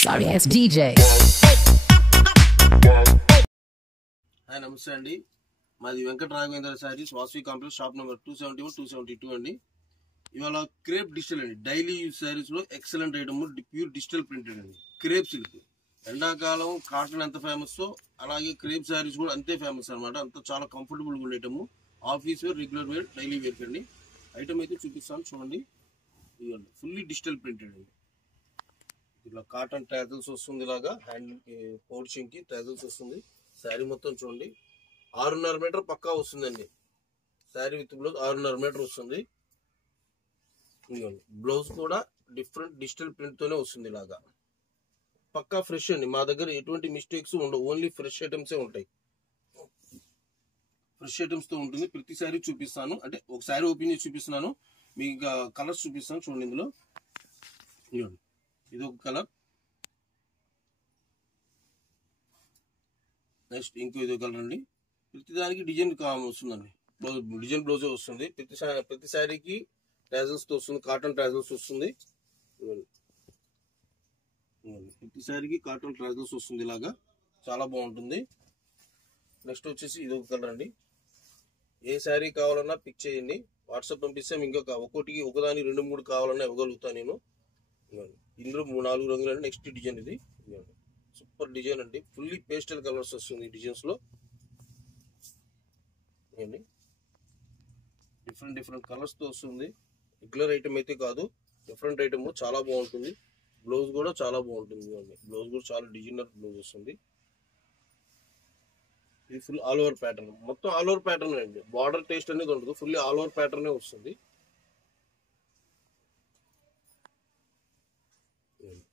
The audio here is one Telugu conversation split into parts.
Sorry ass DJ. హాయ్ నమస్తే అండి. మాది Venkata Raghavendra sarees Vasavi complex shop number 271 272 అండి. ఇవాళ క్రేప్ డిజిటల్ అండి. డైలీ యూజ్ శారీస్ లో excellent item pure digital printed అండి. Crepe silk. ఎండాకాలం కాటన్ ఎంత ఫేమస్ అలాగే క్రేప్ శారీస్ కూడా అంతే ఫేమస్ అనమాట. అంత చాలా కంఫర్టబుల్గా ఉండేటము. Office wear, regular wear, daily wear అండి. ఐటమ్ అయితే చూపిస్తాను చూడండి. ఇదిగోండి ఫుల్లీ డిజిటల్ ప్రింటెడ్ అండి. ఇలా కాటన్ ట్రాజల్స్ వస్తుంది, ఇలాగా హ్యాండ్ పౌచింగ్ కి ట్రాజల్స్ వస్తుంది. శారీ మొత్తం చూడండి 6.5 మీటర్ పక్కా వస్తుందండి. శారీ విత్ బ్లౌజ్ 6.5 మీటర్ వస్తుంది. బ్లౌజ్ కూడా డిఫరెంట్ డిజిటల్ ప్రింట్ తోనే వస్తుంది. ఇలాగా పక్కా ఫ్రెష్ అండి. మా దగ్గర ఎటువంటి మిస్టేక్స్ ఉండవు. ఓన్లీ ఫ్రెష్ ఐటమ్స్ ఉంటాయి. ఫ్రెష్ ఐటమ్స్ తో ఉంటుంది. ప్రతి శారీ చూపిస్తాను, అంటే ఒక శారీ ఓపెన్ చేసి చూపిస్తున్నాను. మీకు కలర్స్ చూపిస్తాను చూడండి. ఇందులో ఇది ఒక కలర్, నెక్స్ట్ ఇంకో ఇది కలర్ అండి. ప్రతి దానికి డిజైన్ వస్తుందండి. డిజైన్ బ్లౌజే వస్తుంది. ప్రతి శారీకి ట్రాజల్స్ తో వస్తుంది. కాటన్ ట్రాజల్స్ వస్తుంది. ప్రతి శారీకి కాటన్ ట్రాజల్స్ వస్తుంది. ఇలాగా చాలా బాగుంటుంది. నెక్స్ట్ వచ్చేసి ఇది ఒక కలర్ అండి. ఏ శారీ కావాలన్నా పిక్ చేయండి, వాట్సాప్ పంపిస్తే ఇంకొక ఒక్కోటికి ఒకదాని 2-3 కావాలన్నా ఇవ్వగలుగుతాను నేను. ఇందులో 3-4 రంగులు అండి. నెక్స్ట్ డిజైన్ ఇది సూపర్ డిజైన్ అండి. ఫుల్లీ పేస్టల్ కలర్స్ వస్తుంది ఈ డిజైన్స్ లో. డిఫరెంట్ కలర్స్ తో వస్తుంది. రెగ్యులర్ ఐటమ్ అయితే కాదు, డిఫరెంట్ ఐటమ్. చాలా బాగుంటుంది. బ్లౌజ్ కూడా చాలా బాగుంటుంది. బ్లౌజ్ కూడా చాలా డిజైనర్ బ్లౌజ్ వస్తుంది. ఇది ఫుల్ ఆల్ ఓవర్ ప్యాటర్న్, మొత్తం ఆల్ ఓవర్ ప్యాటర్న్ అండి. బార్డర్ టేస్ట్ అనేది ఉండదు, ఫుల్లీ ఆల్ ఓవర్ ప్యాటర్నే వస్తుంది.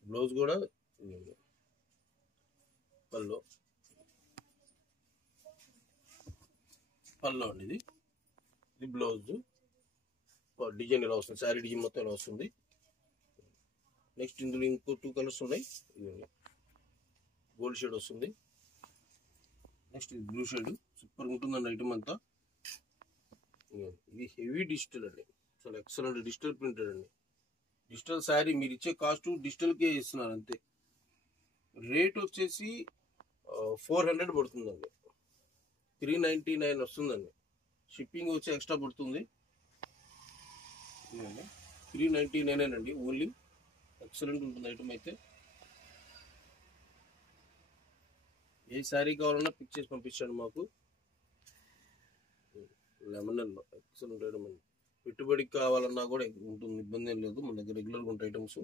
బ్లౌజ్ కూడా పల్లో అండి. ఇది బ్లౌజ్ డిజైన్ ఇలా వస్తుంది. శారీ డిజైన్ మొత్తం ఇలా వస్తుంది. నెక్స్ట్ ఇందులో ఇంకో 2 కలర్స్ ఉన్నాయి. గోల్డ్ షేడ్ వస్తుంది. నెక్స్ట్ ఇది బ్లూ షేడ్. సూపర్ ఉంటుందండి ఐటమ్ అంతా. ఇది హెవీ డిజిటల్ అండి. చాలా ఎక్సలెంట్ డిజిటల్ ప్రింటెడ్ అండి. డిజిటల్ శారీ మీరు ఇచ్చే కాస్ట్ డిజిటల్కే ఇస్తున్నారు అంతే. రేట్ వచ్చేసి 400 పడుతుందండి. 399 వస్తుందండి. షిప్పింగ్ వచ్చి ఎక్స్ట్రా పడుతుంది. 399 అండి ఓన్లీ. ఎక్సలెంట్ ఉంటుంది ఐటమ్ అయితే. ఏ శారీ కావాలన్నా పిక్ చేసి పంపించండి మాకు. లెమన్ ఎక్సలెంట్ ఐటమ్ అండి. పెట్టుబడికి కావాలన్నా కూడా ఉంటుంది, ఇబ్బంది ఏం లేదు. మన దగ్గర రెగ్యులర్గా ఉంటాయి ఐటమ్స్.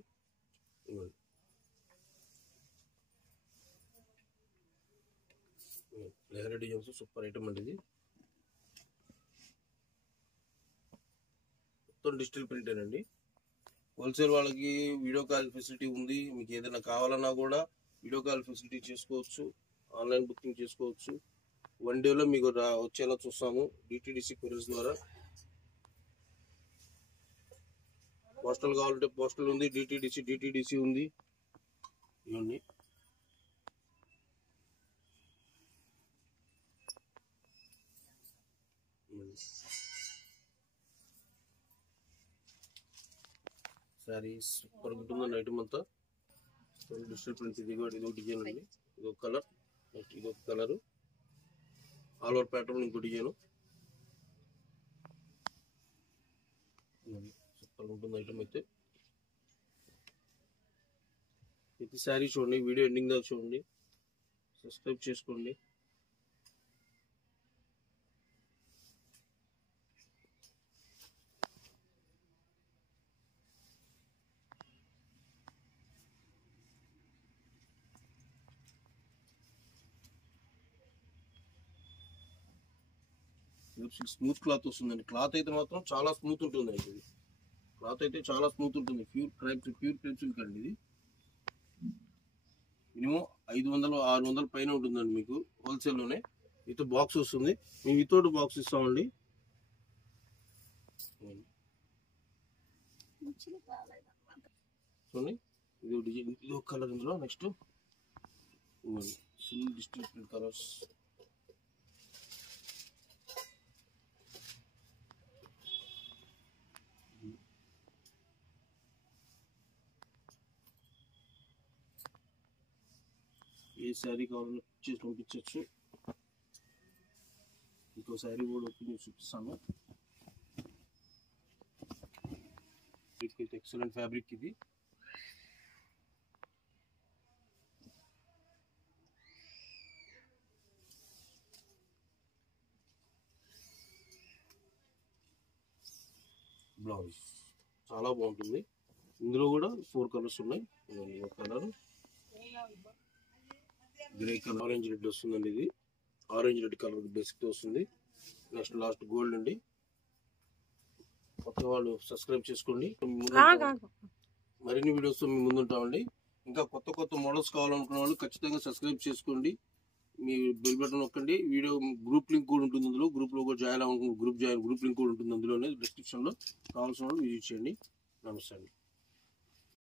లెహరీ డిజైన్స్ సూపర్ ఐటమ్ అండి. ఇది మొత్తం డిజిటల్ ప్రింటెడ్ అండి. హోల్సేల్ వాళ్ళకి వీడియో కాల్ ఫెసిలిటీ ఉంది. మీకు ఏదైనా కావాలన్నా కూడా వీడియో కాల్ ఫెసిలిటీ చేసుకోవచ్చు, ఆన్లైన్ బుకింగ్ చేసుకోవచ్చు. 1 డేలో మీకు వచ్చేలా చూస్తాము. డిటిడిసి కొరియర్స్ ద్వారా. పోస్టల్ కావాలంటే పోస్టల్ ఉంది, డిటిడిసి ఉంది. ఇవన్నీ శారీస్ సూపర్ ఉంటుందండి ఐటమ్ అంతా. Digital prints. ఇది కూడా ఇదో డిజైన్ అండి. ఇదొక కలర్, నెక్స్ట్ ఇదొక కలర్. ఆల్ ఓవర్ ప్యాటర్న్ ఇంకో డిజైన్. సూపర్ ఉంటుంది ఐటమ్ అయితే. ప్రతి శారీ చూడండి, వీడియో ఎండింగ్ దాకా చూడండి, సబ్స్క్రైబ్ చేసుకోండి. స్మూత్ క్లాత్ వస్తుందండి. క్లాత్ అయితే మాత్రం చాలా స్మూత్ ఉంటుంది. ఇది క్లాత్ అయితే చాలా స్మూత్ ఉంటుంది. ప్యూర్ క్రేప్ సిల్క్ అండి. ఇది మినిమం 500-600 పైన ఉంటుందండి మీకు హోల్సేల్లోనే. విత్ బాక్స్ వస్తుంది. మేము వితౌట్ బాక్స్ ఇస్తామండి. చూడండి ఇది డిజైన్, ఇది ఒక కలర్. ఇందులో నెక్స్ట్ ఫుల్ డిజిటల్ కలర్స్. ఏ శారీ కావాలని చేసి పంపించవచ్చు. ఇంకో శారీ కూడా ఓపెన్ చేసి చూపిస్తాను. ఎక్సలెంట్ ఫ్యాబ్రిక్ ఇది. బ్లౌజ్ చాలా బాగుంటుంది. ఇందులో కూడా 4 కలర్స్ ఉన్నాయి. ఒక colour grey colour, orange red వస్తుందండి. ఇది ఆరెంజ్ రెడ్ కలర్ బేసిక్ వస్తుంది. నెక్స్ట్ లాస్ట్ గోల్డ్ అండి. కొత్త వాళ్ళు సబ్స్క్రైబ్ చేసుకోండి. మరిన్ని వీడియోస్ మీ ముందుంటామండి. ఇంకా కొత్త కొత్త మోడల్స్ కావాలనుకున్న వాళ్ళు ఖచ్చితంగా సబ్స్క్రైబ్ చేసుకోండి. మీ బెల్ బటన్ నొక్కండి. వీడియో గ్రూప్ లింక్ కూడా ఉంటుంది. అందులో గ్రూప్లో కూడా జాయిన్ అవ్వాలనుకుంటే గ్రూప్ లింక్ కూడా ఉంటుంది. అందులోనే డిస్క్రిప్షన్లో కావాల్సిన వాళ్ళు విజిట్ చేయండి. నమస్తే అండి.